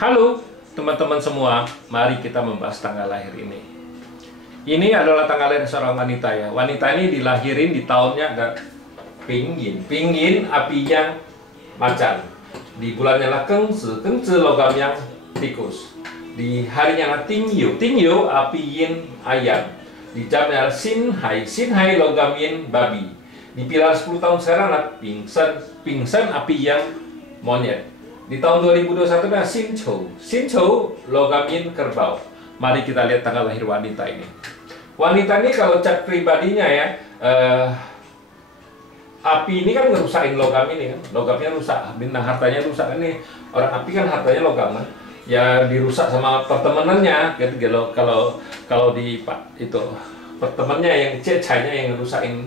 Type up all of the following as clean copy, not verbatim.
Halo teman-teman semua, mari kita membahas tanggal lahir ini. Ini adalah tanggal lahir seorang wanita ya. Wanita ini dilahirin di tahunnya ada Pinggin api yang macan. Di bulannya lah Kengzi logam yang tikus. Di harinya lah Tingyo api yin ayam. Di jamnya lah Sinhai logam yin babi. Di pilar 10 tahun sekarang lah Pingsan api yang monyet. Di tahun 2021 ada Sinchou logam yin kerbau. Mari kita lihat tanggal lahir wanita ini. Wanita ini kalau cat pribadinya ya, api ini kan ngerusakin logam ini kan, logamnya rusak, bintang hartanya rusak kan nih. Orang api kan hartanya logam kan, ya dirusak sama pertemanannya. Gitu kalau di itu pertemanannya yang cecanya yang ngerusakin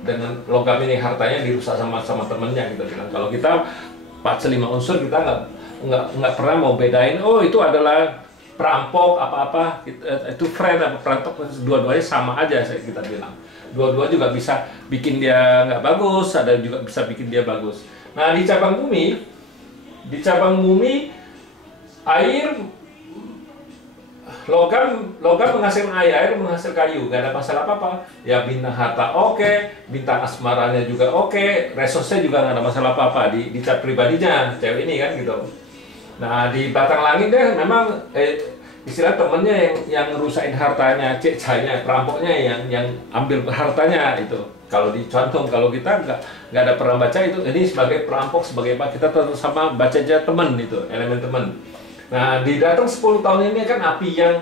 dengan logam ini, hartanya dirusak sama temennya gitu bilang. Kalau kita 45 unsur kita nggak pernah mau bedain, oh itu adalah perampok apa-apa, itu friend apa perampok, dua-duanya sama aja kita bilang. Dua-dua juga bisa bikin dia nggak bagus, ada juga bisa bikin dia bagus. Nah di cabang bumi air logam menghasilkan air menghasilkan kayu, nggak ada masalah apa-apa. Ya bintang harta oke, bintang asmaranya juga oke, resource-nya juga nggak ada masalah apa-apa di cat pribadinya cewek ini kan gitu. Nah di batang langit deh memang istilah temennya yang ngerusain hartanya, cecanya, perampoknya yang ambil hartanya itu. Kalau dicontoh, kalau kita nggak ada pernah baca itu, ini sebagai perampok, sebagai apa, kita tetap sama baca aja temen itu, elemen temen. Nah, di datang 10 tahun ini kan api yang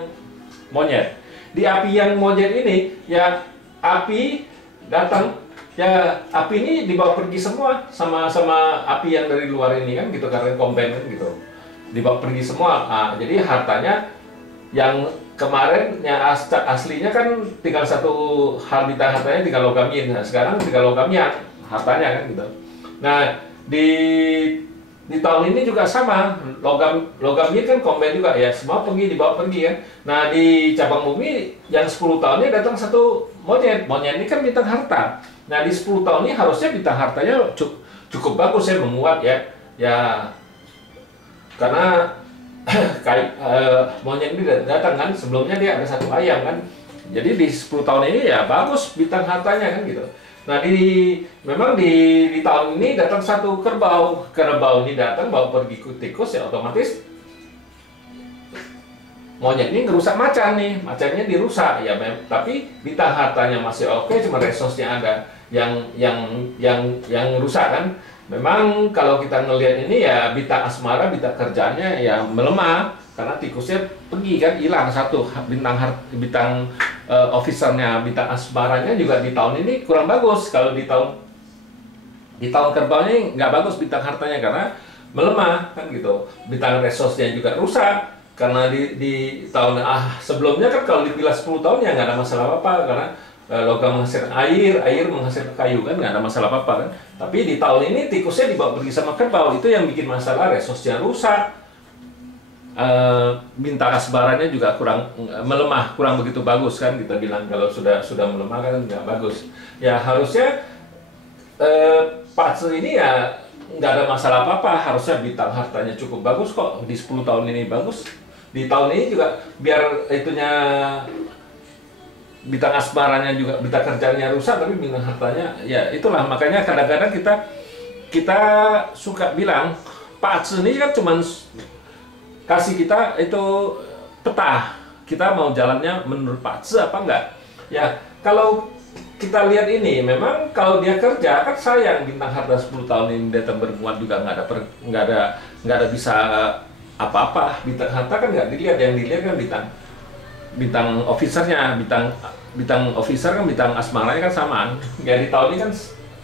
monyet. Di api yang monyet ini, ya api datang, ya api ini dibawa pergi semua sama api yang dari luar ini kan gitu, karena combine kan gitu. Dibawa pergi semua. Nah, jadi hartanya yang kemarin yang aslinya kan tinggal satu hal bintang hartanya tinggal logamin. Nah, sekarang tinggal logamnya hartanya kan gitu. Nah, di tahun ini juga sama, logamnya kan combine juga ya, semua dibawa pergi kan. Nah di cabang bumi yang 10 tahunnya datang satu monyet ini kan bintang harta. Nah di 10 tahun ini harusnya bintang hartanya cukup bagus ya, menguat ya karena monyet ini datang kan, sebelumnya dia ada satu ayam kan. Jadi di 10 tahun ini ya bagus bintang hartanya kan gitu. Nah memang di tahun ini datang satu kerbau ini datang bawa pergi tikus ya, otomatis monyet ini ngerusak macannya dirusak ya, tapi bintang hartanya masih oke, cuma resource-nya ada yang rusak kan. Memang kalau kita ngelihat ini ya bintang asmara, bintang kerjanya ya melemah karena tikusnya pergi kan, hilang satu bintang officernya, bintang asmaranya juga di tahun ini kurang bagus. Kalau di tahun kerbau ini nggak bagus bintang hartanya karena melemah kan gitu. Bintang resource-nya juga rusak karena di tahun sebelumnya kan kalau dipilah 10 tahun ya nggak ada masalah apa-apa karena logam menghasilkan air menghasilkan kayu kan, nggak ada masalah apa-apa kan. Tapi di tahun ini tikusnya dibawa pergi sama kerbau, itu yang bikin masalah, resource-nya rusak. Bintang asbaranya juga melemah, kurang begitu bagus kan kita bilang. Kalau sudah melemah kan nggak bagus. Ya harusnya fase ini ya nggak ada masalah apa-apa, harusnya bintang hartanya cukup bagus kok. Di 10 tahun ini bagus. Di tahun ini juga biar itunya bintang asmaranya juga, bintang kerjanya rusak tapi bintang hartanya ya itulah. Makanya kadang-kadang kita suka bilang Pak Tzu ini kan cuman kasih kita itu peta, kita mau jalannya menurut Pak Tzu apa enggak ya. Kalau kita lihat ini memang kalau dia kerja kan sayang, bintang harta 10 tahun ini datang bermuat juga nggak ada bisa apa-apa. Bintang harta kan nggak dilihat, yang dilihat kan bintang officernya, bintang officer kan bintang asmaranya kan samaan. Ya di tahun ini kan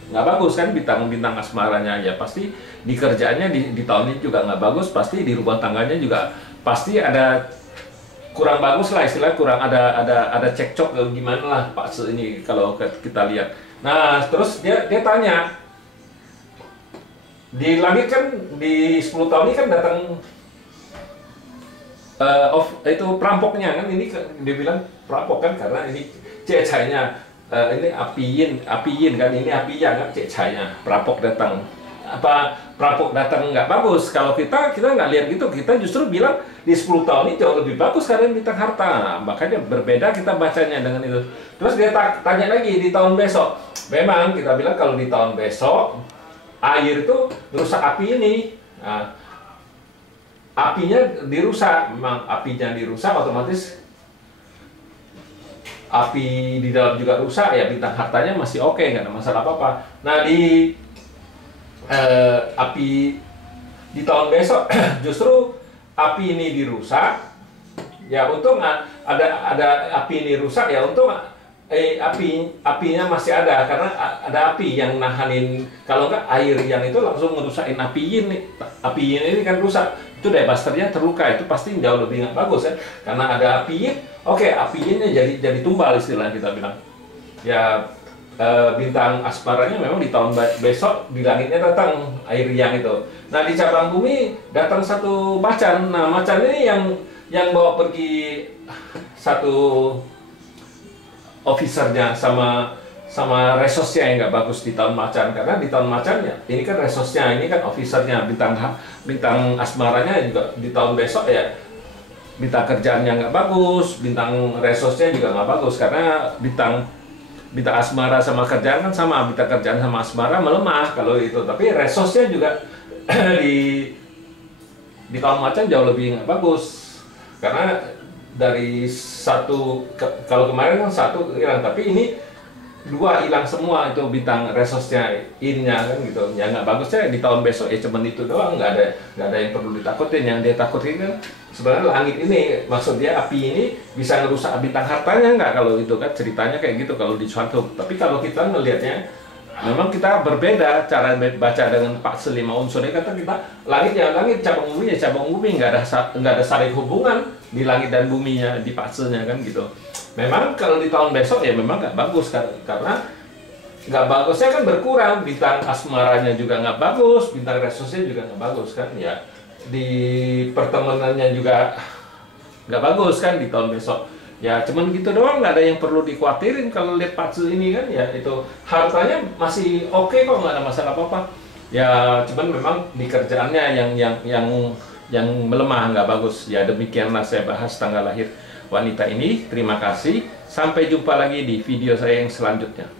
nggak bagus kan bintang asmaranya, ya pasti di kerjaannya di tahun ini juga nggak bagus, pasti di rumah tangganya juga pasti ada kurang bagus lah, istilah kurang ada cekcok gimana lah Pak Tzu ini kalau kita lihat. Nah terus dia tanya, di langit kan di 10 tahun ini kan datang itu perampoknya kan, ini dia bilang perampok kan karena ini cecainya ini api yin kan, ini api yang kan cecainya, perampok datang apa Prapok datang nggak bagus. Kalau kita nggak lihat gitu, kita justru bilang di 10 tahun ini jauh lebih bagus karena bintang harta. Nah, makanya berbeda kita bacanya dengan itu. Terus dia tanya lagi di tahun besok. Memang kita bilang kalau di tahun besok air itu merusak api ini. Nah, apinya dirusak. Memang apinya dirusak, otomatis api di dalam juga rusak, ya bintang hartanya masih oke, nggak ada masalah apa-apa. Nah, di api di tahun besok justru api ini dirusak, ya untung ada api ini rusak, ya untung apinya masih ada, karena ada api yang nahanin. Kalau nggak, air yang itu langsung ngerusakin api ini kan rusak. Itu diabasternya terluka, itu pasti jauh lebih nggak bagus ya, karena ada api. Oke, apinya jadi tumbal, istilah kita bilang. Ya, bintang asmaranya memang di tahun besok di langitnya datang air yang itu. Nah, di cabang bumi datang satu macan. Nah, macan ini yang bawa pergi satu officernya sama resosnya yang nggak bagus di tahun macan, karena di tahun macan ya ini kan resosnya, ini kan officernya, bintang asmaranya juga di tahun besok ya bintang kerjaannya nggak bagus, bintang resosnya juga nggak bagus, karena bintang asmara sama kerjaan kan sama, bintang kerjaan sama asmara melemah kalau itu, tapi resosnya juga di tahun macan jauh lebih nggak bagus, karena dari satu kalau kemarin kan satu hilang, tapi ini dua hilang semua, itu bintang resosnya, innya kan gitu. Ya nggak bagusnya di tahun besok ya cuman itu doang, nggak ada yang perlu ditakutin. Yang dia takutin kan sebenarnya langit ini, maksud dia api ini bisa ngerusak bintang hartanya, nggak, kalau itu kan ceritanya kayak gitu kalau di suatu. Tapi kalau kita melihatnya memang kita berbeda cara baca dengan Pak Selima unsurnya. Kata kita langit ya langit, cabang bumi ya cabang bumi, nggak ada saling hubungan di langit dan buminya, di pasenya kan gitu. Memang kalau di tahun besok ya memang nggak bagus, karena nggak bagusnya kan berkurang, bintang asmaranya juga nggak bagus, bintang resosnya juga nggak bagus kan ya, di pertemanannya juga nggak bagus kan di tahun besok. Ya cuman gitu doang, nggak ada yang perlu dikhawatirin kalau lihat patsu ini kan, ya itu hartanya masih oke kok, nggak ada masalah apa-apa. Ya cuman memang di kerjaannya yang melemah, nggak bagus. Ya demikianlah saya bahas tanggal lahir wanita ini. Terima kasih, sampai jumpa lagi di video saya yang selanjutnya.